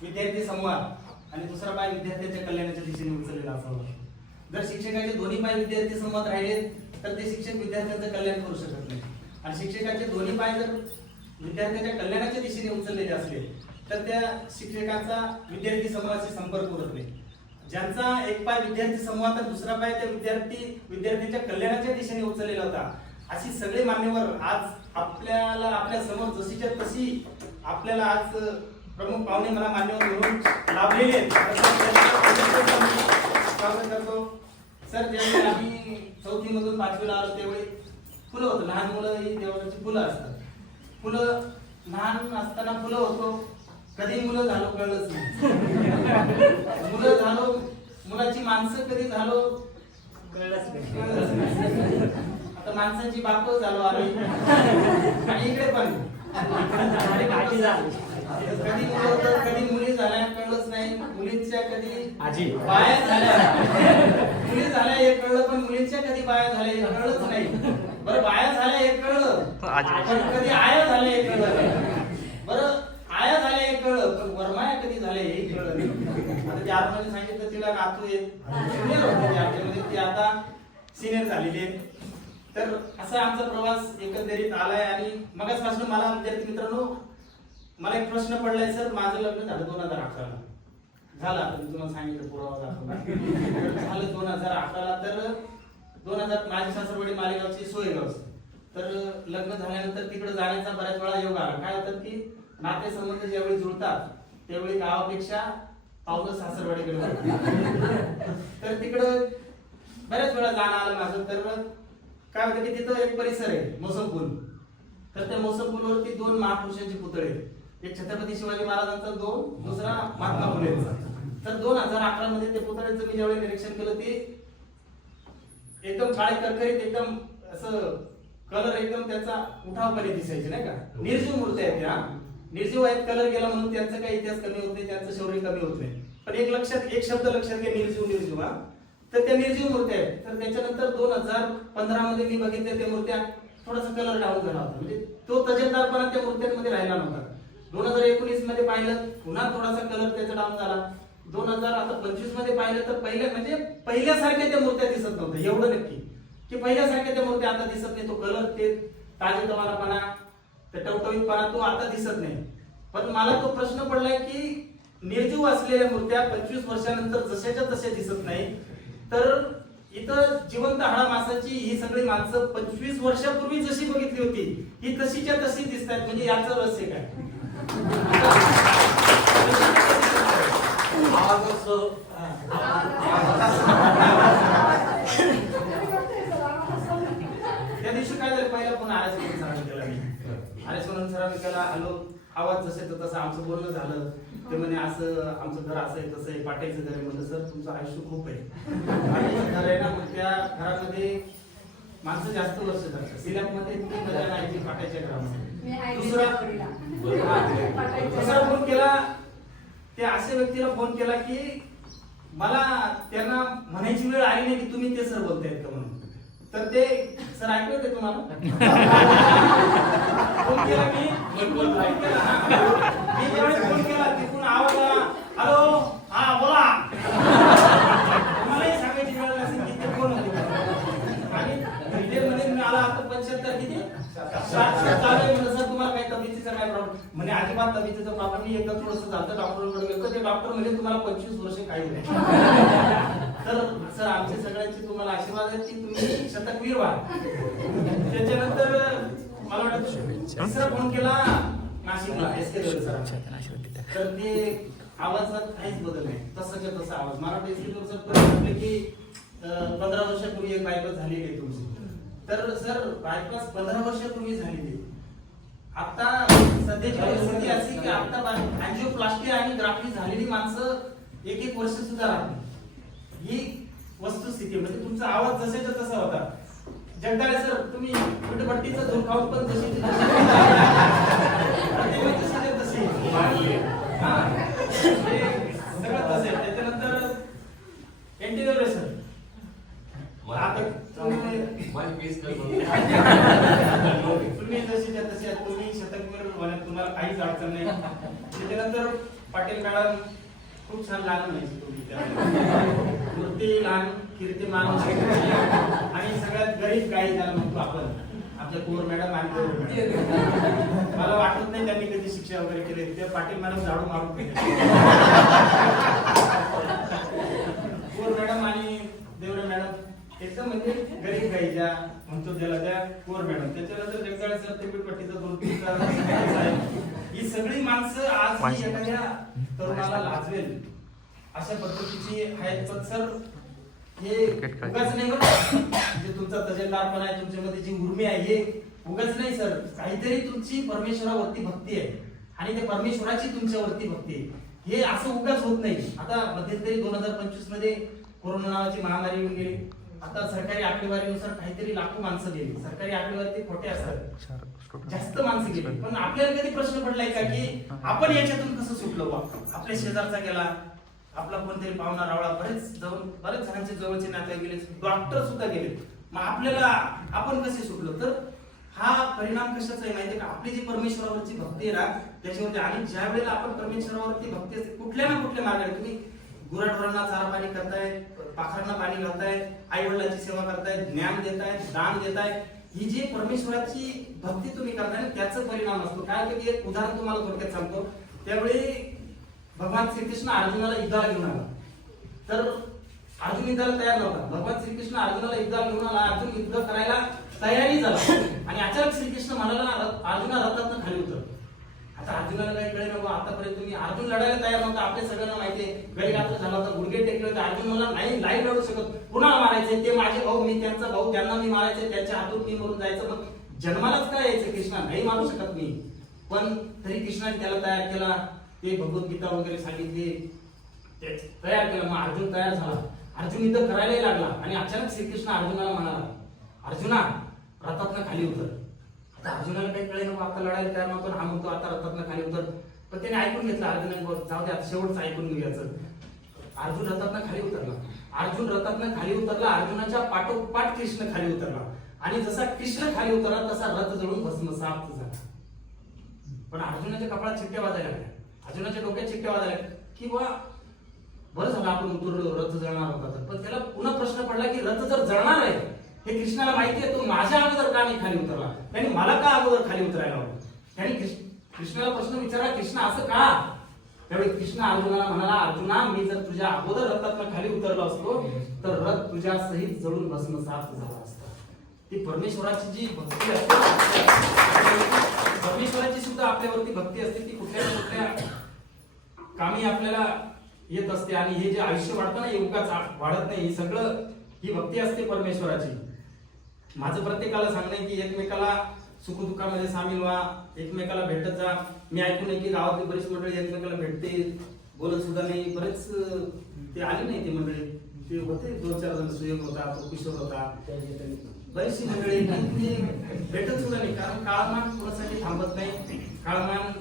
विद्यार्थी संवाद आणि दुसरा पाय विद्यार्थ्यांच्या कल्याणाच्या दिशेने उचललेला असावा. जर शिक्षकाचे दोन्ही पाय विद्यार्थी संवाद राहिले तर ते शिक्षक विद्यार्थ्यांचं कल्याण करू शकत नाही. आणि शिक्षकाचे दोन्ही पाय जर विद्यार्थ्यांच्या कल्याणाच्या दिशेने उचललेले असले तर त्या शिक्षकाचा विद्यार्थी समूहाशी संपर्क उरत नाही. ज्यांचा एक पाय विद्यार्थी संवाद तर दुसरा पाय त्या विद्यार्थ्यांच्या कल्याणाच्या दिशेने उचललेला होता, अशी सगळे मान्यवर आज आपल्या समोर जशीच्या तशी आपल्याला आज प्रमुख पाहुणे मला मान्यवर म्हणून लाभलेले स्वागत करतो. सर, ज्यावेळी आम्ही 4थी मधून 5वीला आलो त्यावेळी फुलं होतं. लहान मुलं ही देवाची फुलं असतात. फुलं लहान असताना फुलं होतो, कधी मुलं झालो कळलंच नाही. मुलं झालो, मुलाची माणसं कधी झालो कळलंच नाही. आता माणसाची बाप झालो आम्ही. आणि इकडे पण कधी मुलं होतं, कधी मुली झाल्या कळलंच नाही. मुलींच्या कधी बाया झाल्या, मुली झाल्या हे कळलं, पण मुलींच्या कधी बाया झाल्या हे कळलंच नाही. बरं, बाया झाल्या हे कळलं, पण कधी आया झाल्या हे कळलं. बरं, आया झाल्या हे कळलं, पण वरमाया कधी झाल्या हे कळलं नाही. आता ते आतमध्ये सांगितलं तिला नातू आहे, ज्युनियर होते आठवीमध्ये, ती आता सिनियर झालेली आहे. तर असा आमचा प्रवास एकंदरीत आलाय. आणि मगाचपासून मला विद्यार्थी मित्रांनो मला एक प्रश्न पडलाय. सर, माझं लग्न झालं 2011 ला. झालं, आता मी तुम्हाला सांगितलं पुरावा झालं 2011 तर 2000 माझी सासरवाडी मालेगावची सोयगावची. तर लग्न झाल्यानंतर तिकडे जाण्याचा बऱ्याच वेळा योग आला. काय होतं की नातेसंबंध ज्यावेळी जुळतात त्यावेळी गावापेक्षा पावलं सासरवाडीकडे तर तिकडं बऱ्याच वेळा जाणं आलं माझं. तर काय होतं की तिथं एक परिसर आहे मोसम पूल. तर त्या मोसम पूलवरती 2 महापुरुषांचे पुतळे, एक छत्रपती शिवाजी महाराजांचा, दुसरा महात्मा फुलेंचा. तर 2011 मध्ये ते पुतळ्याचं मी ज्यावेळी निरीक्षण केलं ते एकदम काळे करकरीत, एकदम असं कलर एकदम त्याचा उठावपणे दिसायचे, नाही का. निर्जीव मूर्ती आहेत त्या, निर्जीव आहेत. कलर गेला म्हणून त्यांचा काही इतिहास कमी होत नाही, त्यांचं शौर्य कमी होत नाही. पण एक शब्द लक्षात घ्या, निर्जीव. हा, तर त्या निर्जीव मूर्त्या आहेत. तर त्याच्यानंतर 2015 मध्ये मी बघितल्या त्या मूर्त्या थोडासा कलर डाऊन झाला होता, म्हणजे तो तजेलदारपणा त्या मूर्त्यांमध्ये राहिला नव्हता. 2019 मध्ये पाहिलं पुन्हा थोडासा कलर त्याचा डाऊन झाला. 2025 मध्ये पाहिलं तर पहिल्यासारख्या त्या मूर्त्या दिसत नव्हत्या. एवढं नक्की की पहिल्यासारख्या त्या मूर्त्या आता दिसत नाही. तो कलर, ते ताजेतवानापणा, ते टवटवीतपणा तो आता दिसत नाही. पण मला तो प्रश्न पडलाय की निर्जीव असलेल्या मूर्त्या 25 वर्षानंतर जशाच्या तशा दिसत नाही, तर इथं जिवंत हाडा मासाची ही सगळी माणसं 25 वर्षापूर्वी जशी बघितली होती ही तशीच्या तशी दिसतात. म्हणजे याचं रहस्य काय? त्या दिवशी काय झालं, पहिला पुन्हा आरएस सरांनी केला. मी आरएस सरांनी केला, हॅलो, आवाज जसे तसं आमचं बोलणं झालं. ते म्हणे असं आमचं घर असं आहे तसं आहे, पाट्याचं घर आहे. म्हणलं सर, तुमचं आयुष्य खूप आहे. पाट्याचं घर आहे ना, मग त्या घरामध्ये माणसं जास्त वर्ष जातात. सिलॅबमध्ये ती मजा नाही की पाट्याच्या घरामध्ये. दुसरा फोन केला, ते अशा व्यक्तीला फोन केला की मला त्यांना म्हणायची वेळ आली नाही की तुम्ही ते सर बोलतायत का म्हणून. तर ते सर ऐकू येते तुम्हाला? फोन केला मी ज्यावेळी फोन केला तिथून आवाज आला, हॅलो, हा बोला. मलाही सांगायची वेळ नसेल की ते कोण होते. आणि ते म्हणे मी आला आता 75 किती 60 चालू आहे. म्हणजे सर तुम्हाला काही तब्येतीचा काय प्रॉब्लेम? म्हणे अजिबात तब्येतीचा प्रॉब्लेम. मी एकदा थोडंसं झालं डॉक्टरकडे गेलो, ते डॉक्टर म्हणजे तुम्हाला 25 वर्ष काही नाही. तर सर, आमचे सगळ्यांचे तुम्हाला आशीर्वाद आहेत की तुम्ही शतकवीर व्हा. त्याच्यानंतर मला वाटतं तिसरा फोन केला नाशिकला एसके सर. तर ते आवाजात काहीच बदल नाही, तसाच्या तसा आवाज. मला वाटतं एसके सर म्हटले की 15 वर्षापूर्वी एक बायपास झालेली आहे तुमची. तर सर, बायपास 15 वर्षापूर्वी झालेली. आता सध्याची परिस्थिती अशी की आता अँजिओप्लास्टी आणि ग्राफ्टी झालेली माणसं 1-1 वर्ष सुद्धा राहत नाही. ही वस्तुस्थिती. म्हणजे तुमचा आवाज जसेच्या तसा होता. जगदाळे सर, तुम्ही विटभट्टीचा झोप खाऊन पण जशी तशी सगळं तसे. त्याच्यानंतर एंटीरियर सर, तुम्ही जशीच्या तशी तुम्ही शतकवीर होण्यात तुम्हाला काहीच अडचण नाही. त्याच्यानंतर पाटील मॅडम खूप छान लहान म्हणायची तुम्ही मूर्ती लहान कीर्तिमान आणि सगळ्यात गरीब गाई त्याला म्हणतो आपण आपल्या कुवर मॅडम आणि मला वाटत नाही त्यांनी कधी शिक्षा वगैरे केली ते पाटील मॅडम झाडू मारून कुवर मॅडम आणि देवरे मॅडम एकदम म्हणजे गरीब गाई ज्या म्हणतो त्याला त्या कुवर मॅडम त्याच्यानंतर जगदाळे सर तिबीटपट्टीचा दोन ही सगळी माणसं आज एखाद्या तरुणाला लाजवेल अशा पद्धतीची आहेत. पण सर हे उगाच नाही म्हणजे तुमचा तजेलदारपणा आहे तुमच्यामध्ये जी उर्मी आहे हे उगाच नाही सर काहीतरी तुमची परमेश्वरावरती भक्ती आहे आणि त्या परमेश्वराची तुमच्यावरती भक्ती आहे हे असं उगाच होत नाही. आता मध्यंतरी 2025 मध्ये कोरोना नावाची महामारी येऊन गेली. आता सरकारी आकडेवारीनुसार काहीतरी लाखो माणसं गेली. सरकारी आकडेवारी ते खोटे असतात जास्त माणसं गेली. पण आपल्याला कधी प्रश्न पडलाय का की आपण याच्यातून कसं सुटलो बा. आपल्या शेजारचा गेला आपला कोणतरी पाहुणा रावळा बरेच जणांचे जवळचे नाते गेले डॉक्टर सुद्धा गेले मग आपल्याला आपण कसे सुटलो. तर हा परिणाम कशाचा आहे माहितीये का आपली जी परमेश्वरावरची भक्ती आहे ना त्याच्यावरती आणि ज्या वेळेला आपण परमेश्वरावरती भक्ती असते कुठल्या ना कुठल्या मार्गाने तुम्ही गुराढोरांना चारा पाणी करताय पाखरांना पाणी घालताय आई वडिलांची सेवा करताय ज्ञान देताय दान देताय ही जी परमेश्वराची भक्ती तुम्ही करताय त्याचा परिणाम असतो. काय की एक उदाहरण तुम्हाला थोडक्यात सांगतो. त्यावेळी भगवान श्रीकृष्ण अर्जुनाला युद्धाला घेऊन आला तर अर्जुन युद्धाला तयार नव्हता. भगवान श्रीकृष्ण अर्जुनाला युद्धाला घेऊन आला अर्जुन युद्ध करायला तयारी झाला आणि अचानक श्रीकृष्ण म्हणाला अर्जुना रथातून खाली उतर. आता अर्जुनाला काही कळे नको आतापर्यंत तुम्ही अर्जुन लढायला तयार नव्हता. आपल्या सगळ्यांना माहितीये गडी रात्र झाला होता गुडघे टेकले होते. अर्जुन मला नाही लढू शकत कुणाला मारायचे ते माझे भाऊ मी त्यांचा भाऊ त्यांना मी मारायचे त्यांच्या हातून मी मरून जायचं मग जन्मालाच काय यायचं कृष्णा नाही मारू शकत मी. पण तरी कृष्णाने त्याला तयार केला ते भगवद्गीता वगैरे सांगितली तयार केलं. मग अर्जुन तयार झाला अर्जुन युद्ध करायलाही लागला आणि अचानक श्रीकृष्ण अर्जुनाला म्हणाला अर्जुना रथातनं खाली उतर. आता अर्जुनाला काही कळे नको आता लढायला तयार नव्हतो हा म्हणतो आता रथातनं खाली उतर. पण त्याने ऐकून घेतलं अर्जुनाने जाऊ दे आता शेवटचं ऐकून घेऊयाचं. अर्जुन रथातनं खाली उतरला. अर्जुन रथातनं खाली उतरला अर्जुनाच्या पाठोपाठ कृष्ण खाली उतरला आणि जसा कृष्ण खाली उतरला तसा रथ जळून भस्मसात झाला. पण अर्जुनाच्या कपाळात चिट्ट्या वाजायला लागल्या अर्जुनाच्या डोक्यात चिट्ट्या वाजायला की बा बरं झालं आपण उतरलो रथ जळणार होता तर. पण त्याला पुन्हा प्रश्न पडला की रथ जर जळणार आहे हे कृष्णाला माहिती आहे तो माझ्या अगोदर का नाही खाली उतरला त्यांनी मला का अगोदर खाली उतरायला हवं. त्यांनी कृष्णाला प्रश्न विचारला कृष्ण असं का. त्यावेळी कृष्ण अर्जुनाला म्हणाला अर्जुना मी जर तुझ्या अगोदर रथातून खाली उतरलो असतो तर रथ तुझ्या सहित जळून भस्मसात झाला असता. ती परमेश्वराची जी भक्ती असते परमेश्वराची सुद्धा आपल्यावरती भक्ती असते ती कुठल्या ना कुठल्या कामी आपल्याला येत असते आणि हे जे आयुष्य वाढतं ना युगाच वाढत नाही सगळं ही भक्ती असते परमेश्वराची. माझं प्रत्येकाला सांगणं की एकमेकाला सुखदुःखामध्ये सामील व्हा एकमेकाला भेटत जा. मी ऐकून आहे की गावातली बरीच मंडळी एकमेकाला भेटते बोलत सुद्धा नाही बरेच ते आले नाही ते मंडळी ते होते 2-4 जण सुयोग होता तो किशोर होता बरीचशी मंडळी भेटत सुद्धा नाही कारण काळमान कोणासाठी थांबत नाही. काळमान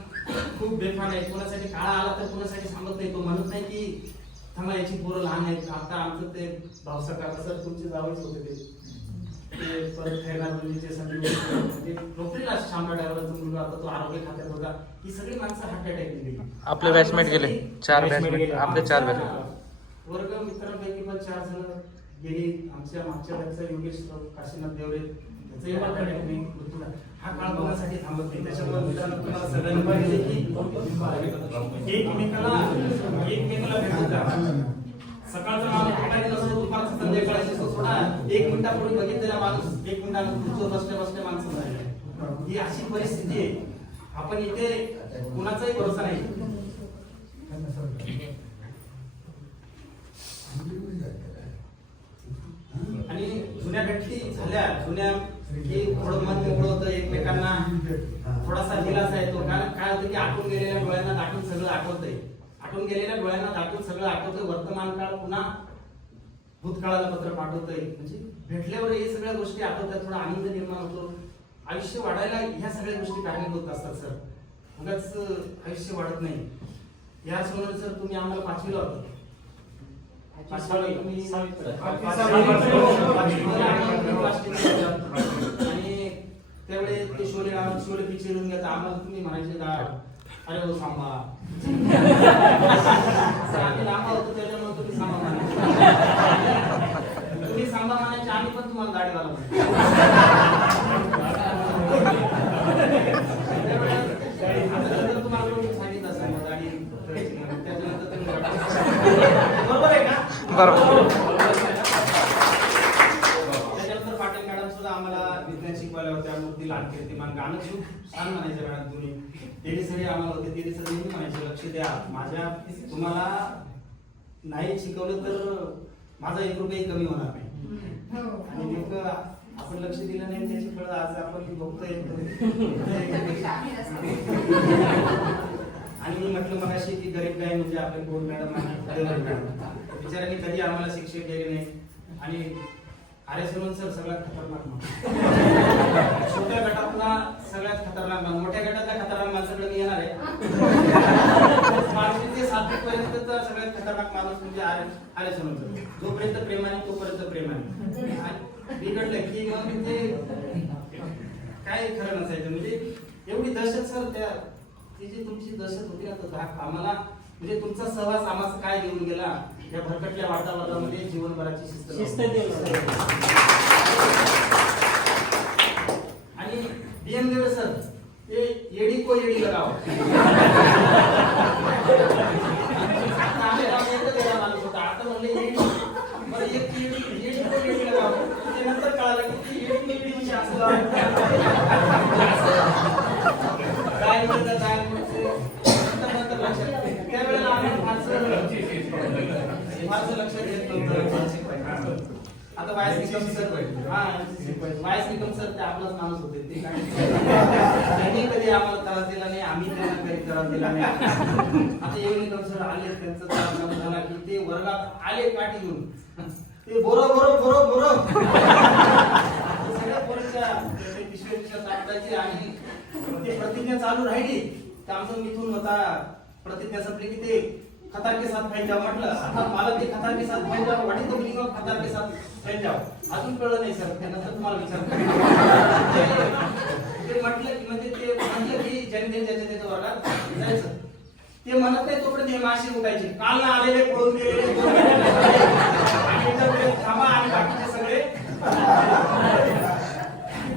खूप बेफान आहे कोणासाठी काळा आला तर कोणासाठी थांबत नाही. तो म्हणत नाही की थांबा याची पोरं लहान आहेत आता आमचं ते भावसाकार सर तुमचे जावळच होते ते परत खायला म्हणजे ते नोकरीला शांबा ड्रायव्हरचा मुलगा आता तो आरोग्य खात्यात होता. ही सगळी माणसं हार्ट अटॅक गेली. आपले बॅचमेट गेले 4 बॅचमेट आपले 4 बॅचमेट वर्ग मित्रांपैकी पण 4 जण गेली. आमच्या मागच्या वर्षाचा योगेश काशीनाथ देवरे त्याचंही हार्ट अटॅक नाही मृत्यूला. हा काळ कोणासाठी थांबत नाही. त्याच्यामुळे मित्रांनो तुम्हाला सगळ्यांना पाहिजे की एकमेकाला भेटत जा. सकाळचा माणूस ठिकाणी नसतो दुपारचा संध्याकाळची सोडा 1 मिनिटापूर्वी बघितलेला माणूस 1 मिनिटानंतर बसल्या माणसं झाले. ही अशी परिस्थिती आहे. आपण इथे कुणाचाही भरोसा नाही. आणि जुन्या भेटी झाल्या जुन्या की थोडं मन मोकळं होतं एकमेकांना थोडासा दिलासा येतो. कारण काय होतं की आटून गेलेल्या डोळ्यांना दाटून सगळं आठवतंय आटून गेलेल्या डोळ्यांना दाटून सगळं आठवतंय. वर्तमान काळ पुन्हा भूतकाळाला पत्र पाठवतंय म्हणजे भेटल्यावर हे सगळ्या गोष्टी आठवतात थोडा आनंद निर्माण होतो. आयुष्य वाढायला ह्या सगळ्या गोष्टी कारणीभूत असतात सर. उगाच आयुष्य वाढत नाही. या सोनल सर तुम्ही आम्हाला 5वीला होता आणि त्यावेळेस ते शोले पिक्चर घेता आम्हाला तुम्ही म्हणायचे का अरे हो थांबा आम्ही लांब होतो त्याच्यामुळे तुम्ही सांबा म्हणायचे. तुम्ही सांबा म्हणायचे, आम्ही पण तुम्हाला दाढीवाला म्हणायचो. त्यावेळेला तुम्हाला कोणी सांगितलं असेल ना, दाढी करायची नाही. त्याच्यानंतर तुम्ही बरोबर आहे का? बरोबर. त्याच्यानंतर पाटील मॅडम सुद्धा आम्हाला विज्ञान शिकवायला होत्या. मूर्ती लहान कीर्तिमान गाणं खूप छान म्हणायचं मॅडम तुम्ही. तेरी सरी आम्हाला होते, तेरी सरी म्हणायचे. लक्ष द्या, माझ्या तुम्हाला नाही शिकवलं तर माझा 1 रुपये कमी होणार नाही. आणि नेमकं आपण लक्ष दिलं नाही, त्याची फळ आज आपण बघतोय. आणि मी म्हटलं मगाशी की गरीब गाय म्हणजे आपले कोण मॅडम आणि बिचाऱ्यांनी कधी आम्हाला शिक्षक गेले नाही. आणि आर्य सर सगळ्यात खतरनाक माणूस. छोट्या गटातला सगळ्यात खतरनाक माणूस, मोठ्या गटातल्या खतरनाक माणसाकडे मी येणार आहे. 5वी ते 7वी पर्यंतचा सगळ्यात खतरनाक माणूस म्हणजे आर्य सर. जोपर्यंत प्रेमाने तोपर्यंत प्रेमाने. आणि बिघडलं की मग ते काय खरं नसायचं. म्हणजे एवढी दहशत सर, त्या ती जी तुमची दहशत होती ना, तर आम्हाला म्हणजे तुमचा सहवास आम्हाला काय देऊन गेला. या भरकटल्या वातावरणामध्ये जीवनभराची शिस्त आणि डीएम देवे सर, ते येडी को येडी लगाव. आता म्हणले येडी, बरं एक येडी को येडी लगाव. त्यानंतर कळालं की येडी येडी म्हणजे असं काय म्हणतात, काय नंतर लक्षात. त्यावेळेला आम्ही फारसं लक्ष देत नव्हतं. आता वायस निकम सर, वायस निकम सर ते आपलाच माणूस होते. ते काय त्यांनी कधी आम्हाला त्रास दिला नाही, आम्ही त्यांना कधी त्रास दिला नाही. आता येऊन निकम सर आले, त्यांचा त्रास झाला की ते वर्गात आले काठी घेऊन, ते बोरो बोरो बोरो बोरो सगळ्या पोरीच्या पिशव्या सापडायची. आणि ते प्रतिज्ञा चालू राहिली तर आमचं मिथून होता. प्रतिज्ञा संपली की ते खतार के साथ फैल जाओ म्हटलं. आता मला ते खतार के साथ फैल जाओ, वाटी तो मिनिंग ऑफ खतार के साथ फैल जाओ अजून कळलं नाही सर. त्यानंतर तुम्हाला विचारतो. ते म्हटलं की म्हणजे ते म्हटलं की ज्यांनी ज्याच्या त्याच्या वर्गात जायचं, ते म्हणत नाही तोपर्यंत हे माशी उठायचे. काल ना आलेले पळून गेलेले थांबा. आणि बाकीचे सगळे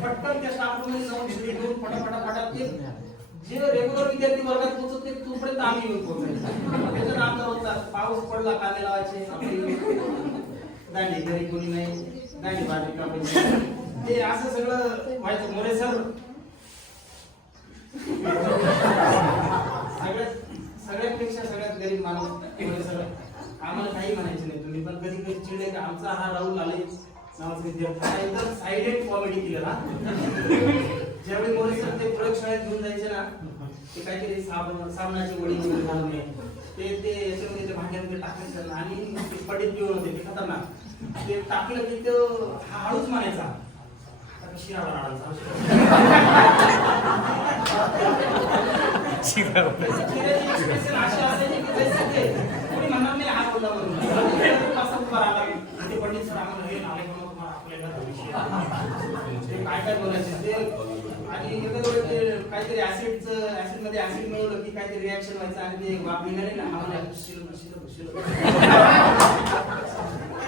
पटकन त्या स्टाफ रूम मध्ये जाऊन शिडी घेऊन फटाफटा ते जे रेग्युलर विद्यार्थी वर्गात पोहोचत ते तोपर्यंत आम्ही येऊन पोहोचायचो. त्याचं नाम होता. पाऊस पडला कांदे लावायचे, दांडी घरी कोणी नाही, दांडी बाजी कापायची. ते असं सगळं व्हायचं. मोरे सर सगळ्यापेक्षा सगळ्यात गरीब माणूस मोरे सर. आम्हाला काही म्हणायचे नाही तुम्ही, पण कधी कधी चिडले का आमचा हा राहुल आले नावाचा विद्यार्थी एकदम सायलेंट कॉमेडी केलं ना. ज्यावेळी मोरे सर ते प्रयोगशाळेत घेऊन जायचे ना, ते काहीतरी साबणाची वडी घेऊन घालून ते याच्यामध्ये ते भांड्यामध्ये टाकायचं. आणि ते पडीत पिऊन होते, ते खतरनाक. ते टाकलं की तो हळूच म्हणायचा शिरावर आणायचा. अशी असायची की जैसे कोणी म्हणणार नाही हा बोलला म्हणून. ते पंडित सर आम्हाला हे नाले म्हणून आपल्याला काय काय बोलायचे ते. आणि काहीतरी ऍसिड मध्ये ऍसिड मिळवलं की काहीतरी रिॲक्शन व्हायचं आणि ते वाफ निघाले ना, आम्हाला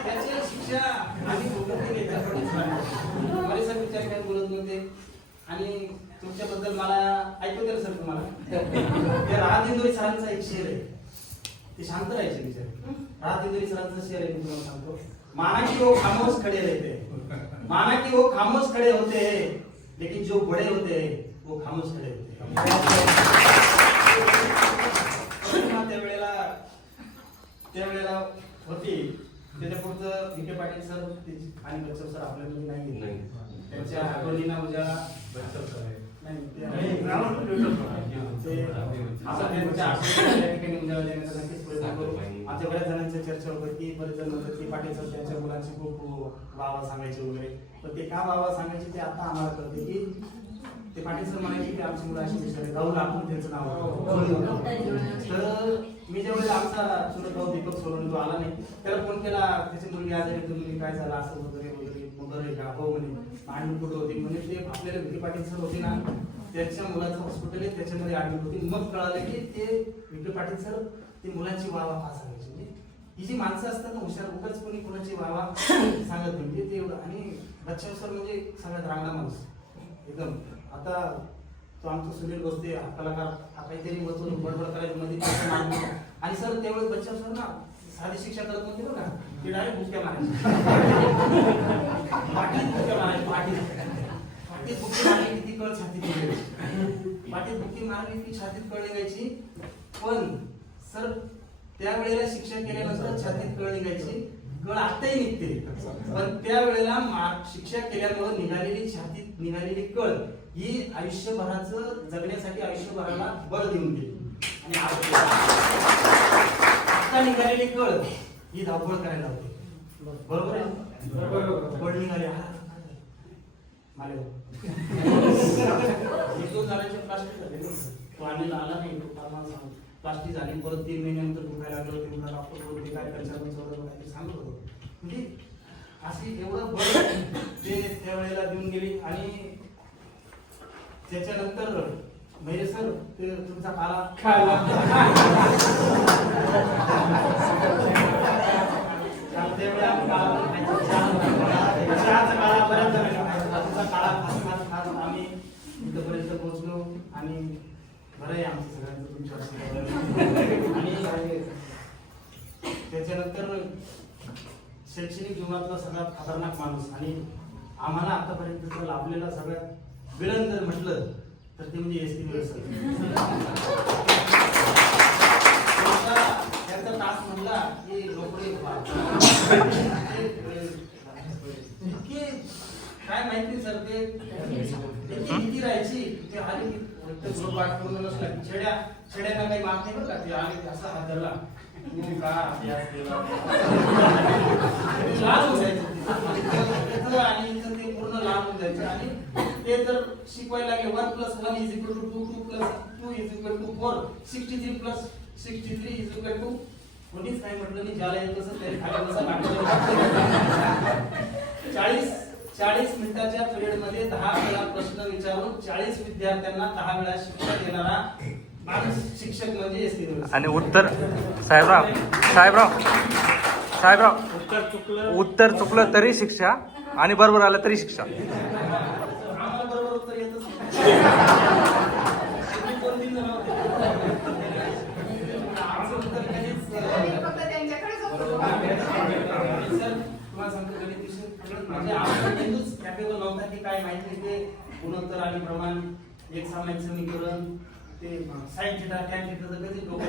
त्याची शिक्षा आम्ही भोगवली. मला सर विचार काय बोलत नव्हते. आणि तुमच्याबद्दल मला ऐकू द्या सर तुम्हाला. ते राहदिंदोरी सरांचा एक शेर आहे, ते शांत राहायचे विचार. राहदिंदोरी सरांचा शेर आहे, मी तुम्हाला सांगतो. माना की वो खामोश खडे रहते, माना की वो खामोश खडे होते, लेकिन जो बड़े होते वो खामोश खडे होते. त्यावेळेला होती. त्याच्या पुढचं विखे पाटील सर आणि बच्चव सर आपल्याला नाही. त्यांच्या आठवणींना उजाळा बच्चव सर आहे. आमच्या बऱ्याच जणांच्या चर्चा होती की बरेच जण म्हणतात की पाटील सर त्यांच्या मुलांची खूप वावा सांगायचे वगैरे. पण ते का वावा सांगायचे ते आता आम्हाला कळते की ते पाटील सर म्हणायचे की आमची मुलं अशी विचारले राहुल आपण त्यांचं नाव. तर मी ज्यावेळेला आमचा चुलत भाऊ दीपक सोडून तो आला नाही, त्याला फोन केला. त्याची मुलगी आजारी, तुम्ही काय झालं असं वगैरे वगैरे. मग बरं आहे का? हो म्हणे. आणि कुठं होती म्हणे ते आपल्याला विखे पाटील सर होते ना, त्यांच्या मुलाचं हॉस्पिटल आहे त्याच्यामध्ये ऍडमिट होती. मग कळालं की ते विखे पाटील सर ते मुलांची वावा हा सांगायचे. म्हणजे ही जी माणसं असतात ना हुशार, उगाच कोणी कोणाची वावा सांगत नाही. म्हणजे ते एवढं. आणि बच्चाव सर म्हणजे सगळ्यात रांगडा माणूस एकदम. आता तो आमचा सुनील गोस्ते कलाकार हा काहीतरी बसून बडबड करायचं मध्ये. आणि सर त्यावेळेस बच्चाव सर ना साधी शिक्षा करत नव्हते बघा, ते डायरेक्ट बुक्या मारायचे. पाठीत बुक्या मारायचे. पाठीत बुक्की मारली की ती कळ छातीत निघायची. पाठीत बुक्की मारली की छातीत कळ निघायची. पण सर त्यावेळेला शिक्षा केल्यानंतर छातीत कळ निघायची. कळ आताही निघते, पण त्यावेळेला शिक्षा केल्यामुळे निघालेली छातीत निघालेली कळ ही आयुष्यभराचं जगण्यासाठी आयुष्यभराला बळ देऊन गेली. आणि आता निघालेली कळ ही धावपळ करायला होती. बरोबर आहे? कळ निघाले एक दोन जणांचे प्लास्टिक झाले. तो आणलेला आला नाही, प्लास्टिक झाली. परत 3 महिन्यानंतर दुखायला लागलं. ते मला डॉक्टर बोलले काय पंचायत सांगत होतो. म्हणजे अशी एवढं बळ ते त्यावेळेला देऊन गेली. आणि त्याच्यानंतर म्हणजे सर ते तुमचा काळा आम्ही इथपर्यंत पोहोचलो. आणि बरं आहे आमचं सगळ्यांचं तुमच्या. आणि त्याच्यानंतर शैक्षणिक जीवनातला सगळ्यात खतरनाक माणूस आणि आम्हाला आतापर्यंत लाभलेला सगळ्यात विलन जर म्हटलं तर ते म्हणजे एस टी सर. त्यांचा तास म्हणला की नोकरी काय माहिती सर ते किती राहायची. ते आले ग्रुप वाट करून नसला छेड्यांना काही माफ नाही बरं का. ते आले असा हात धरला का अभ्यास केला लाल होऊन जायचं. आणि ते पूर्ण लाल होऊन जायचं. आणि ते जर शिकवायला लागले 1+1 = 2, 2+2 = 4, 63 + 63 = 2. कोणीच काय म्हटलं नाही. ज्याला येत असं तरी खाली बसा. 40 मिनिटाच्या पिरियड मध्ये 10 वेळा प्रश्न विचारून 40 विद्यार्थ्यांना 10 वेळा शिक्षा देणारा माणूस शिक्षक म्हणजे एस टी. आणि उत्तर साहेबराव उत्तर चुकलं तरी शिक्षा आणि बरोबर आलं तरी शिक्षा. आम्हाला बरोबर उत्तर येतच कॅपेबल नव्हता की काय माहिती ते गुणोत्तर आणि प्रमाण एक सामान्य समीकरण ते साइन थिटा टॅन थिटाचं कधी डोकं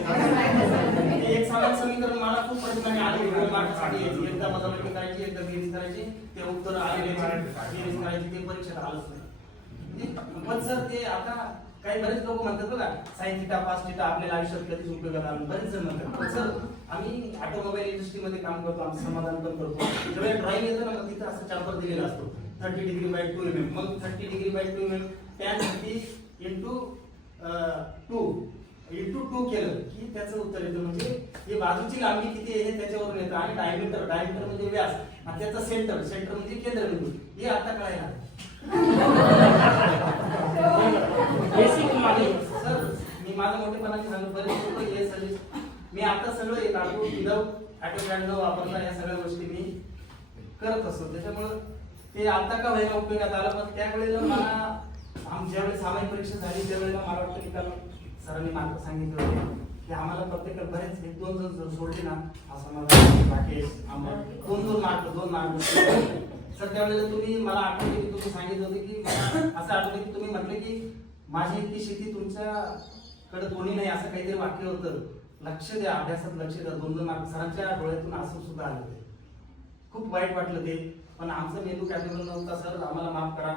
एक सामान्य समीकरण मला खूप प्रश्न आले. 2 मार्क्ससाठी एकदा वजाबाकी करायची, एकदा बेरीज करायची. ते उत्तर आले बेरीज करायची. ते परीक्षेत आलंच नाही. पण सर ते आता काही बरेच लोक म्हणतात बघा साइन थिटा कॉस थिटा आपल्याला आयुष्यात कधीच उपयोगात आला. बरेच जण म्हणतात. पण सर आम्ही ऑटोमोबाईल इंडस्ट्रीमध्ये काम करतो. आमचं समाधान पण करतो. जेव्हा ड्रॉइंग येतं ना मग तिथं असं चार्टर दिलेला असतो 30°/2 mm. मग 30°/2 mm tan 30 × 2 केलं की त्याचं उत्तर येतं. म्हणजे हे बाजूची लांबी किती आहे हे त्याच्यावरून येतं. आणि डायमीटर म्हणजे व्यास आणि त्याचं सेंटर म्हणजे केंद्रबिंदू. हे आता कळायला सर मी माझं मोठेपणाने सांगतो. बरेच लोक हे सजेस्ट मी आता सगळं एक विदाउट ऑटोकॅड न वापरता या सगळ्या गोष्टी मी करत असतो. त्याच्यामुळं ते आता का व्हायला उपयोगात आलं. पण त्यावेळेला मला ज्यावेळेस सामान्य परीक्षा झाली त्यावेळेला मला वाटतं की काल सरांनी मार्क सांगितलं होते की आम्हाला प्रत्येक बरेच 1-2 जण सोडले ना असं मला राकेश 2 मार्क सर. त्यावेळेला तुम्ही मला आठवले की तुम्ही सांगितलं होते की असं आठवलं की तुम्ही म्हटलं की माझी इतकी शेती तुमच्याकडे कोणी नाही असं काहीतरी वाक्य होतं. लक्ष द्या अभ्यासात, लक्ष द्या. 2 मार्क सरांच्या डोळ्यातून असं सुद्धा आलं. ते खूप वाईट वाटलं ते. पण आमचं मेंदू कॅपेबल नव्हता सर. आम्हाला माफ करा.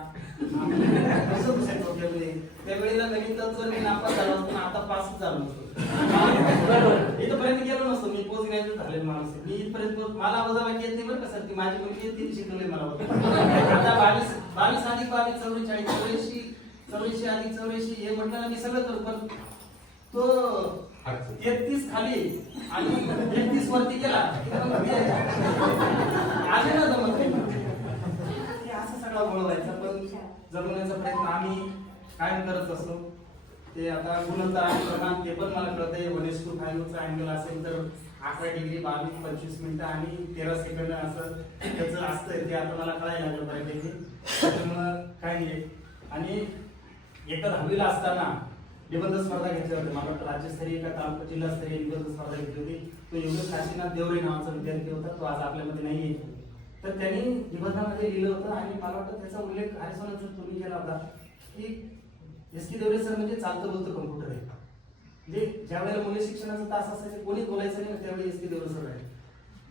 त्यावेळेला गणितात जर मी नापास झालो असतो आता पासच झालो नसतो. इथपर्यंत गेलो नसतो. मी पोस्ट ग्रॅज्युएट झालेलो माणूस आहे. मी इथपर्यंत मला वजाबाकी येत नाही बरं का सर. की माझी मुलगी तिने शिकवले मला. आता 22 अधिक 22 44 84 अधिक 84 हे म्हटलं ना मी सगळं करतो. पण तो 33 खाली आणि 33 वरती गेला आले ना जमत नाही. असा सगळा गोळ व्हायचा. पण जमवण्याचा प्रयत्न आम्ही कायम करत असतो. ते आता गुणवत्ता आणि प्रमाण ते पण मला कळतंय. 1:5 अँगल असेल तर 11 डिग्री 22-25 मिनिटं आणि 13 सेकंद असं त्याचं असतं. ते आता मला कळायला लागलं बऱ्यापैकी. त्याच्यामुळं काय नाही. आणि एका 10वीला असताना निबंध स्पर्धा घेतली होती. मला वाटतं राज्यस्तरीय का तालुका जिल्हास्तरीय निबंध स्पर्धा घेतली होती. तो योगेश काशीनाथ देवरे नावाचा विद्यार्थी होता. तो आज आपल्यामध्ये नाही आहे. तर त्यांनी निबंधामध्ये लिहिलं होतं आणि मला वाटतं त्याचा उल्लेख हरिसोनाचा तुम्ही केला होता की एस.के. देवरे सर म्हणजे चालतं बोलतं कम्प्युटर आहे. म्हणजे ज्या वेळेला मुले शिक्षणाचा तास असायचा कोणी बोलायचं नाही त्यावेळी एस.के. देवरे सर आहे.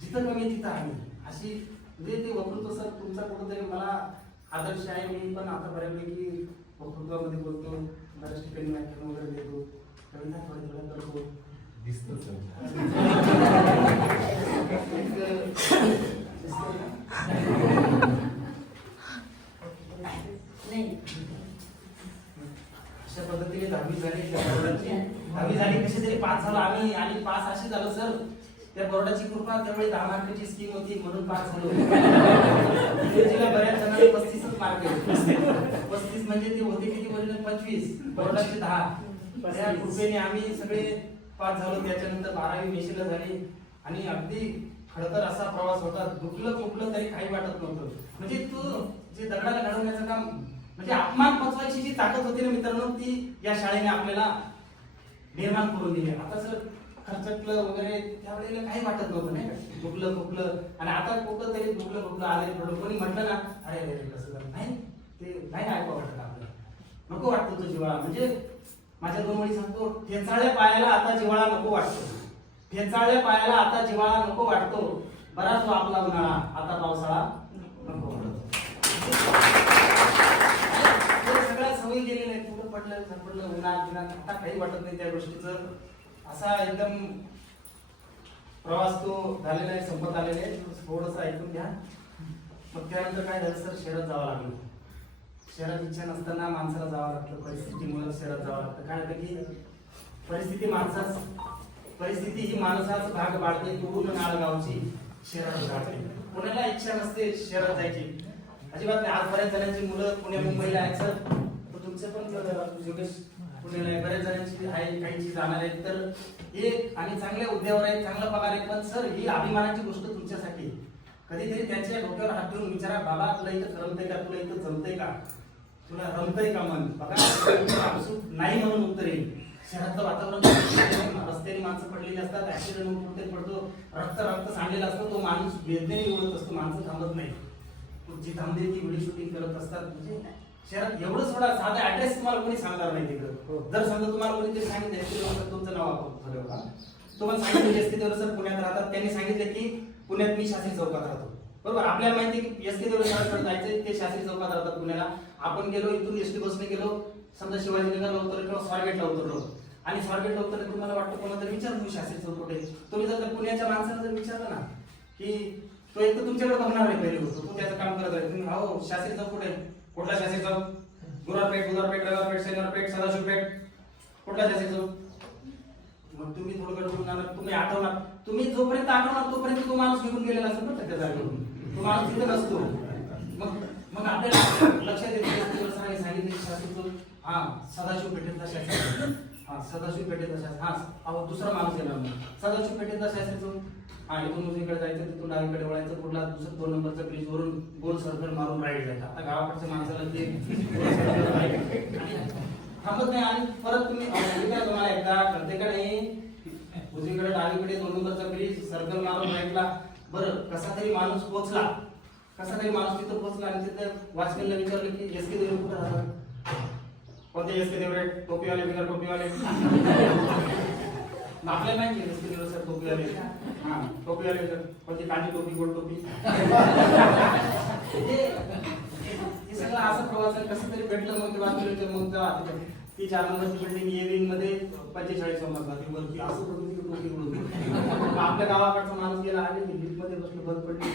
जिथं कमी तिथं आहे अशी म्हणजे ते वक्तृत्व सर तुमचा कुठंतरी मला आदर्श आहे. मी पण आता बऱ्यापैकी वक्तृत्वामध्ये बोलतो, बऱ्याच ठिकाणी व्याख्यान वगैरे देतो, कविता थोड्या करतो. दिसतो सर. अशा पद्धतीने 10वी झाली. त्या बोर्डाची 10वी झाली कशी तरी पास झालो आम्ही आणि पास अशी झालो सर. त्या बोर्डाची कृपा त्यावेळी 10 मार्काची स्कीम होती म्हणून पास झालो. इंग्रजीला बऱ्याच जणांना 35च मार्क आहेत. 35 म्हणजे ते होते किती वरील 25 बोर्डाचे 10. त्या कृपेने आम्ही सगळे पास झालो. त्याच्यानंतर 12वी मेशीला झाली आणि अगदी खडतर असा प्रवास होता. दुखलं कुठलं तरी काही वाटत नव्हतं. म्हणजे तू जे दगडाला घडवण्याचं काम म्हणजे अपमान पचवायची जी ताकद होती ना मित्रांनो ती या शाळेने आपल्याला निर्माण करून दिली. आता सर खर्चटलं वगैरे त्यावेळेला काही वाटत नव्हतं नाही का. दुखलं खुपलं आणि आता कुठं तरी दुखलं खुपलं आले थोडं कोणी म्हटलं ना अरे अरे कसं झालं नाही ते नाही ऐकावं वाटत आपल्याला. नको वाटतं तो जिव्हाळा. म्हणजे माझ्या 2 ओळी सांगतो. ठेचाळल्या पायाला आता जिव्हाळा नको वाटतो. ठेचाळल्या पायाला आता जिव्हाळा नको वाटतो. बराच तो आपला उन्हाळा आता पावसाळा नको वाटतो. सगळ्या सवयी गेलेल्या आहेत. कुठं पडलं झपडलं उन्हात आता काही वाटत नाही त्या गोष्टीचं. असा एकदम प्रवास तो झालेला आहे, संपत आलेला आहे. थोडंसं ऐकून घ्या. मग त्यानंतर काय झालं सर शहरात जावं लागलं. शहरात इच्छा नसताना माणसाला जावं लागतं. परिस्थितीमुळे शहरात जावं लागतं. काय होतं की परिस्थिती ही माणसाच भाग पाडते. तोडून नाळ गावची शहरात जाते. कोणाला इच्छा नसते शहरात जायची अजिबात नाही. आज बऱ्याच जणांची मुलं पुण्या मुंबईला आहेत सर. तर तुमचे पण योगेश पुण्याला आहे. बऱ्याच जणांची आहे काहींची जाणार आहेत. तर एक आणि चांगल्या हुद्द्यावर आहेत, चांगला पगार आहे. पण सर ही अभिमानाची गोष्ट तुमच्यासाठी. कधीतरी त्यांच्या डोक्यावर हात ठेवून विचारा बाबा तुला इथं करमतंय का, तुला इथं जमतंय का, तुला रमतंय का मन. बघा नाही म्हणून उत्तर येईल. शहरातलं वातावरण रस्त्याने माणसं पडलेली असतात. ऍक्सिडेंट कुठे पडतो, रक्त सांडलेला असतो. तो माणूस वेदनेने उडत असतो. माणसं थांबत नाही. जी थांबते ती व्हिडिओ शूटिंग करत असतात. म्हणजे शहरात एवढं थोडा साधा ऍड्रेस तुम्हाला कोणी सांगणार नाही तिकडं. जर समजा तुम्हाला कोणीतरी सांगितलं एस.के. तुमचं नाव आपण तुम्हाला सांगितलं एस.के. देवरे सर पुण्यात राहतात. त्यांनी सांगितलं की पुण्यात मी शास्त्री चौकात राहतो. बरोबर आपल्याला माहिती आहे की एस.के. देवरे सरांकडे जायचंय. ते शास्त्री चौकात राहतात पुण्याला. आपण गेलो इथून एसटी बसने गेलो समजा शिवाजीनगरला उतरलो किंवा स्वारगेटला उतरलो आणि स्वारगेटला उतरलं तुम्हाला वाटतं कोणाला विचारतो शास्त्री चौक कुठे. तुम्ही जर पुण्याच्या माणसाला जर विचारलं ना की तो एक तर तुमच्याकडे बघणार नाही पहिली गोष्ट. तो त्याचं काम करत आहे. तुम्ही हो शास्त्री चौक कुठे, कुठला शास्त्री चौक, गुरारपेठ, रविवारपेठ, शनिवारपेठ, सदाशिवपेठ, कुठला शास्त्री चौक. मग तुम्ही थोडं गडबडून तुम्ही आठवणार. तुम्ही जोपर्यंत आठवणार तोपर्यंत तो माणूस निघून गेलेला असेल ना त्या जागेवरून. तो माणूस तिथे नसतो. मग आपल्याला लक्षात येते सांगितले शास्त्री चौक हा सदाशिव पेठेतला शास्त्री. हा सदाशिव पेठेतला शास्त्री. हा अहो दुसरा माणूस येणार नाही. सदाशिव पेठेतला शास्त्री चौक. हा इथून उजवीकडे जायचं तिथून डावीकडे वळायचं. कुठला दुसरा 2 नंबरच्या ब्रिज वरून गोल सर्कल मारून राईट जायचं. आता गावाकडच्या माणसाला ते थांबत नाही. आणि परत तुम्ही तुम्हाला एकदा कळते का नाही उजवीकडे डावीकडे 2 नंबरचा ब्रिज सर्कल मारून राईटला. बरं कसा तरी माणूस पोहोचला. कसा तरी माणूस तिथं पोहोचला आणि तिथे वॉचमॅनला विचारलं की एस.के. देवरे कुठे राहतात. कोणते एस.के. देवरे, टोपीवाले बिगर टोपीवाले. आपल्याला माहिती आहे एस.के. देवरे सर टोपीवाले. हा टोपीवाले सर कोणती काळी टोपी गोड टोपी. हे सगळं असं प्रवास कसं तरी भेटलं. मग ते वाचलं मग ती 4 नंबरची बिल्डिंग ए विंग मध्ये 45 समजला ती वरती असं करून ती टोपी उडून आपल्या गावाकडचा माणूस गेला आणि लिफ्ट मध्ये बसलो बंद पडली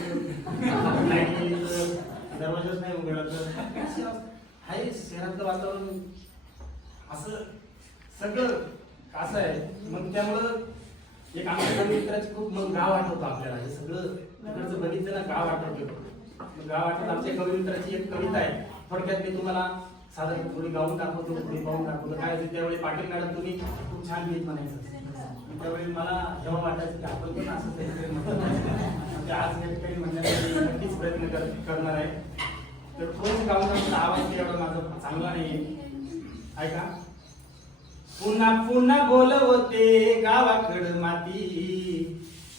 दरवाजाच नाही उघडला. तर हाय शहरातलं वातावरण असं सगळं असं आहे. मग त्यामुळं एक आमच्या मित्राची खूप मग गाव आठवतं आपल्याला. हे सगळं तिकडचं बघितलं ना गाव आठवतं. गाव आठवतं. आमच्या कवी मित्राची एक कविता आहे. थोडक्यात मी तुम्हाला साधारण थोडी गाऊन दाखवतो, थोडी पाहून दाखवतो. काय होतं त्यावेळी पाटील मॅडम तुम्ही खूप छान गीत म्हणायचं. त्यावेळी मला जेव्हा वाटायचं की आपण पण असं काहीतरी म्हणजे आज या ठिकाणी म्हणण्यासाठी नक्कीच प्रयत्न करणार आहे. तर थोडंसं गाऊन दाखवतो. आवाज एवढा माझा चांगला नाही ऐका. पुन्हा पुन्हा बोलवते गावाकड माती,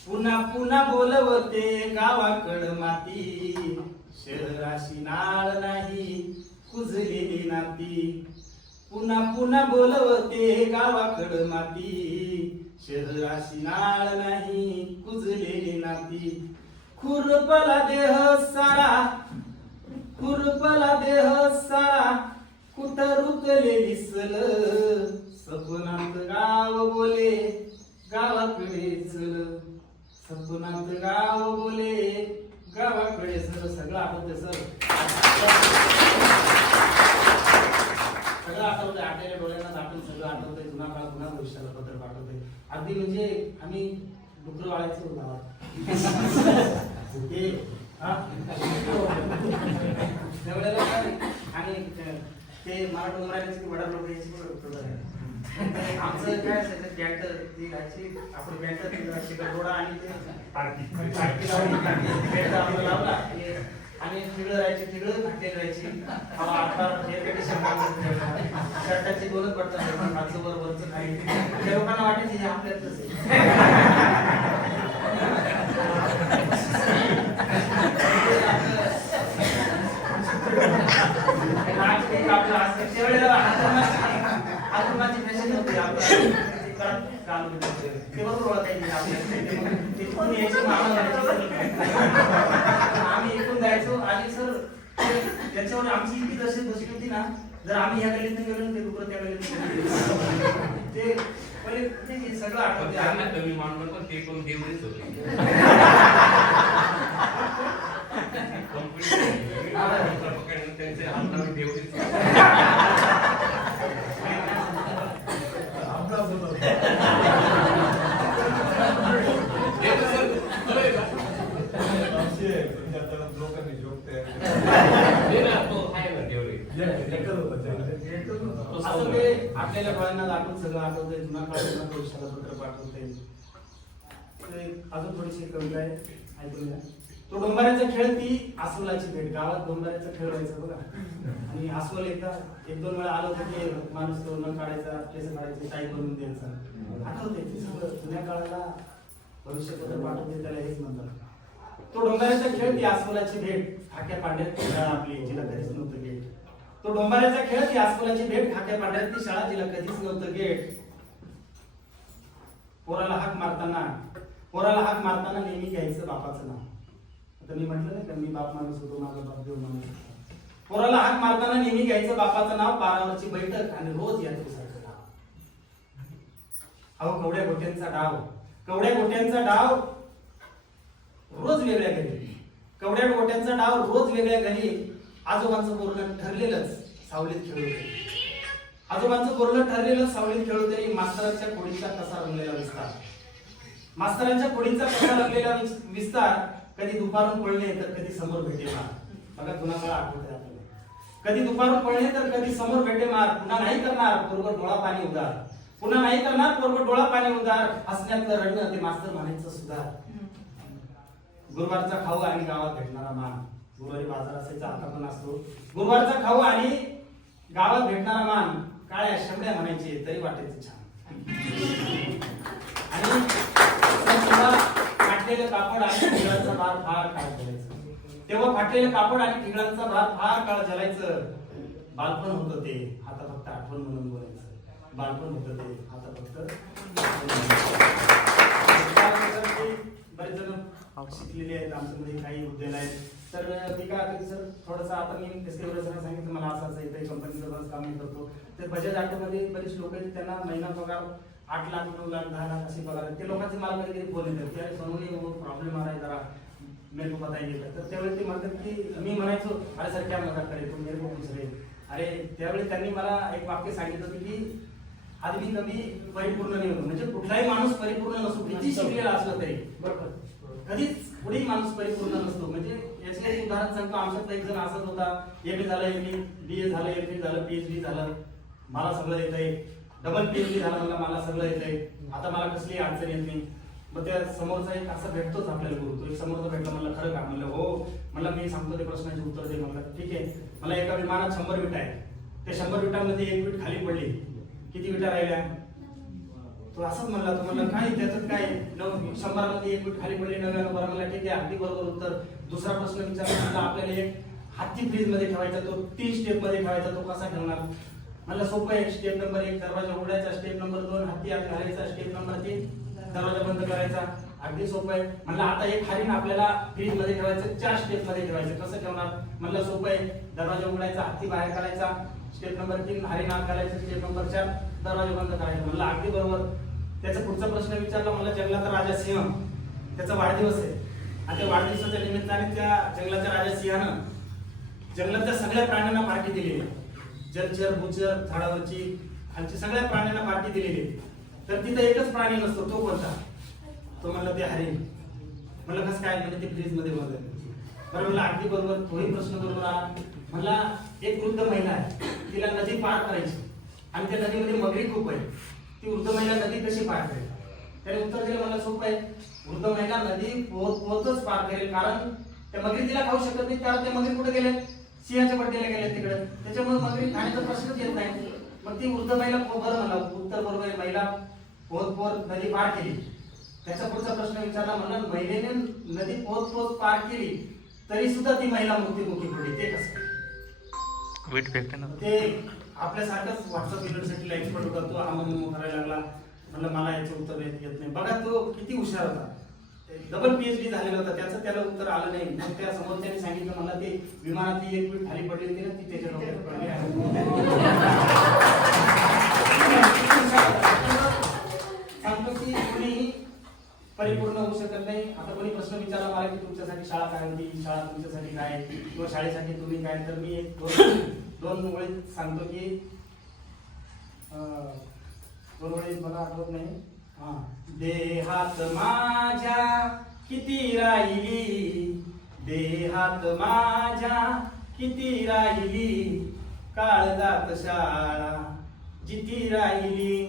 पुन्हा पुन्हा बोलवते गावाकड माती, शहराशी नाळ नाही कुजलेली नाती. पुन्हा पुन्हा बोलवते गावाकड माती, शहराशी नाळ नाही कुजलेली नाती. खुरपला देह सारा, खुरपला देह सारा, कुठं रुतलेली सल, सपनात गाव बोले गावाकडे चल, सपनात गाव बोले गावाकडे सर. सगळं आठवतंय सर, सगळं आठवतंय. आठवल्या डोळ्यांना दाटून सगळं आठवतंय. जुना काळ पुन्हा भविष्याला पत्र पाठवतंय. अगदी म्हणजे आम्ही डुकर वाळायचो गावात त्यावेळेला आणि ते मराठी मराठीचे वडा लोक यायचे. आमचं काय असायचं पॅन्ट ती घालची, आपण पॅन्ट ती घालची गडोडा आणि ते पार्टी लावली लावला आणि तिकडं राहायची, तिकडं घातलेली राहायची. शर्टाची दोनच बटन, खालचं वर वरचं खाली. त्या लोकांना वाटायचं हे आपल्यातच आत्माची फॅशन होती. ते बरोबर ओळखायची आम्ही एकूण द्यायचो. आणि सर त्याच्यावर आमची इतकी दहशत बसली होती ना, जर आम्ही ह्या गल्लीत गेलो ते दुसरं त्या गल्लीत ते पहिले सगळं आठवते. कमी मानलं पण ते पण देवरेच होते. त्यांचे हाताने देवरेच आपल्याला डोळ्यांना दाखवून सगळं आठवतंय. जुना काळ जुना भविष्याला पत्र पाठवतंय. अजून थोडीशी कविता आहे, ऐकून घ्या. तो डोंबाऱ्याचा खेळ ती अस्वलाची भेट. गावात डोंबाऱ्याचा खेळ व्हायचा बघा. आणि अस्वल एकदा एक दोन वेळा आलं होतं की माणूस तो न काढायचा, केस काढायचे, टाई बनवून द्यायचा. आठवते ते सगळं जुन्या काळाला भविष्य पत्र पाठवते, त्याला हेच म्हणतात. तो डोंबाऱ्याचा खेळ ती अस्वलाची भेट, खाक्या पांढऱ्यात शाळा आपली जिला कधीच नव्हतं गेट. तो डोंबाऱ्याचा खेळ ती अस्वलाची भेट, खाक्या पांढऱ्यात ती शाळा जिला कधीच नव्हतं गेट. पोराला हाक मारताना नेहमी घ्यायचं बापाचं नाव. आता मी म्हटलं नाही का, मी बाप माणूस होतो, माझा बाप देव माणूस होता. पोराला हाक मारताना नेहमी घ्यायचं बापाचं नाव, पारावरची बैठक आणि रोज याचं सारखं नाव. अहो कवड्या गोट्यांचा डाव, कवड्या गोट्यांचा डाव रोज वेगळ्या घरी, कवड्या गोट्यांचा डाव रोज वेगळ्या घरी. आजोबांचं बोलणं ठरलेलंच सावलीत खेळू तरी, आजोबांचं बोलणं ठरलेलं सावलीत खेळू तरी. मास्तरांच्या खोडीचा कसा रंगलेला विस्तार, मास्तरांच्या खोडीचा कसा रंगलेला विस्तार. कधी दुपारून पळणे तर कधी समोर भेटे मार. बघा जुना काळ आठवतोय आपल्याला. कधी दुपारून पळणे तर कधी समोर भेटे मार. पुन्हा नाही करणार पोरगं डोळा पाणी उदार, पुन्हा नाही करणार पोरगं डोळा पाणी उदार. हसण्यातलं रडणं ते मास्तर म्हणायचं सुधार. गुरुवारचा खाऊ आणि गावात भेटणारा मान. गुरुवारी बाजार असायचा, आता पण असतो. गुरुवारचा खाऊ आणि गावात भेटणारा मान. काळ्या शेंबड्या म्हणायचे तरी वाटायचं छान. आणि फाटलेलं कापड आणि ठिगळांचा भार फार काळ जलायचं. तेव्हा फाटलेलं कापड आणि ठिगळांचा भार फार काळ जलायचं. बालपण होतं ते, आता फक्त आठवण म्हणून बोलायचं. बालपण होतं ते, आता फक्त बरेच जण शिकलेले आहेत आमच्यामध्ये, काही उद्योग आहेत. तर मी काय करते सर, थोडंसं आता मी सरांना सांगितलं मला असं असं इथे कंपनीचं बस काम करतो. तर बजाज ऑटोमध्ये बरेच लोक आहेत, त्यांना महिना पगार 8 लाख 9 लाख 10 लाख असे पगार आहेत. ते लोकांचे मला कधी कधी फोन येतात की अरे सोनूने वो प्रॉब्लेम आ रहा है, जरा मेरे को बताइए. तर त्यावेळी ते म्हणतात की मी म्हणायचो अरे सर क्या मदत करे तुम मेरे को पूछ रहे. अरे त्यावेळी त्यांनी मला एक वाक्य सांगितलं होतं की आदमी कधी परिपूर्ण नाही होतो. म्हणजे कुठलाही माणूस परिपूर्ण नसतो, किती शिकलेला असलं तरी. बरोबर कधीच कुठेही माणूस परिपूर्ण नसतो. म्हणजे याचे एक उदाहरण सांगतो. आमच्यातला एक जण असत होता, एम ए झालं, BA झालं, MPhil झालं, PhD झालं, मला सगळं येतंय, डबल PhD झालं, मला सगळं येतंय, आता मला कसली अडचण येत नाही. मग त्या समोरचा एक असं भेटतोच आपल्याला गुरु. तो एक समोरचा भेटला, म्हणलं खरं का? म्हणलं हो. म्हणलं मी सांगतो ते प्रश्नाचे उत्तर दे. म्हणलं ठीक आहे. मला एका विमानात 100 विटा आहेत, त्या 100 विटांमध्ये एक विट खाली पडली, किती विटा राहिल्या? तो असंच म्हणला. तो म्हणला काय त्याच्यात काय, 100 मध्ये एक विट खाली पडली, 99 बरं. म्हणला ठीक आहे, अगदी बरोबर उत्तर. दुसरा प्रश्न विचारला, आपल्याला एक हत्ती फ्रीज मध्ये ठेवायचा, तो 3 स्टेप मध्ये ठेवायचा, तो कसा ठेवणार? म्हणलं सोपं आहे. स्टेप नंबर 1 दरवाजा उघडायचा, स्टेप नंबर 2 हत्ती आत घालायचा, स्टेप नंबर 3 दरवाजा बंद करायचा. अगदी सोपं आहे. म्हणलं आता एक हरिण आपल्याला फ्रीज मध्ये ठेवायचं, 4 स्टेप मध्ये ठेवायचं, कसं ठेवणार? म्हणलं सोपं आहे. दरवाजा उघडायचा, हत्ती बाहेर काढायचा, स्टेप नंबर 3 हरिण आत घालायचं, स्टेप नंबर 4 दरवाजा बंद करायचा. म्हणलं अगदी बरोबर. त्याचा पुढचा प्रश्न विचारला. मला जंगलाचा राजा सिंह, त्याचा वाढदिवस आहे, आणि त्या वाढदिवसाच्या निमित्ताने त्या जंगलाच्या राजा सिंहानं जंगलातल्या सगळ्या प्राण्यांना पार्टी दिलेली. जलचर, भूचर, झाडावरची, खालची सगळ्या प्राण्यांना पार्टी दिलेली. तर तिथं एकच प्राणी नसतो, तो कोणता? तो म्हणला ते हरिण. म्हणलं कसं काय? म्हणजे ते फ्रीज मध्ये बघत. बरं म्हणलं अगदी बरोबर, तोही प्रश्न बरोबर आला. म्हणला एक वृद्ध महिला आहे, तिला नदी पार करायची, आणि त्या नदीमध्ये मगरी खूप आहे. ती वृद्ध महिला नदी कशी पार करेल? त्याने उत्तर दिलं, मला सोपं आहे. वृद्ध महिला नदी पोहतच पार करेल, कारण त्या मगरी तिला खाऊ शकत नाही. त्यावर त्या मगरी कुठे गेले? सिंहाच्या पट्टीला गेले तिकडे. त्याच्यामुळे मगरी खाण्याचा प्रश्नच येत नाही. मग ती वृद्ध महिला बरं म्हणला, उत्तर बरोबर आहे. महिला पोहत नदी पार केली. त्याचा पुढचा प्रश्न विचारला. म्हणला महिलेने नदी पोहत पार केली, तरी सुद्धा ती महिला मृत्युमुखी पडली, ते कसं? वेट फेकते ना ते आपल्यासारखंच व्हॉट्सअप युनिव्हर्सिटीला एक्सपर्ट होता, तो आम्हाला करायला लागला. म्हणलं मला याचं उत्तर येत नाही. बघा तो किती हुशार होता, डबल PhD झालेला होता, त्याचं त्याला उत्तर आलं नाही. मग त्या समोरच्याने सांगितलं, मला ते विमानातली एक विट खाली पडली होती ना, ती त्याच्या डोक्यात पडली सांगतो की कोणीही परिपूर्ण होऊ शकत नाही. आता कोणी प्रश्न विचारला मला की तुमच्यासाठी शाळा काय होती, शाळा तुमच्यासाठी काय, किंवा शाळेसाठी तुम्ही काय, तर मी एक दोन ओळी सांगतो की 2 ओळी मला आठवत नाही. देहात माझ्या किती राहिली, देहात माझ्या किती राहिली, काळजात शाळा जिती राहिली.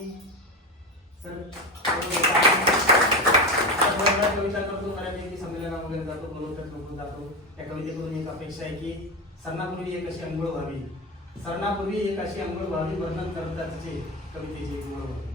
कविता करतो, बऱ्यापैकी संमेलना वगैरे जातो, बोलवतात जातो. त्या कवितेकडून एक अपेक्षा आहे की सरणापूर्वी एक अशी अंघोळ व्हावी, सरणापूर्वी एक अशी अंघोळ व्हावी, वर्णन करताच कवितेची अंघोळ व्हावी.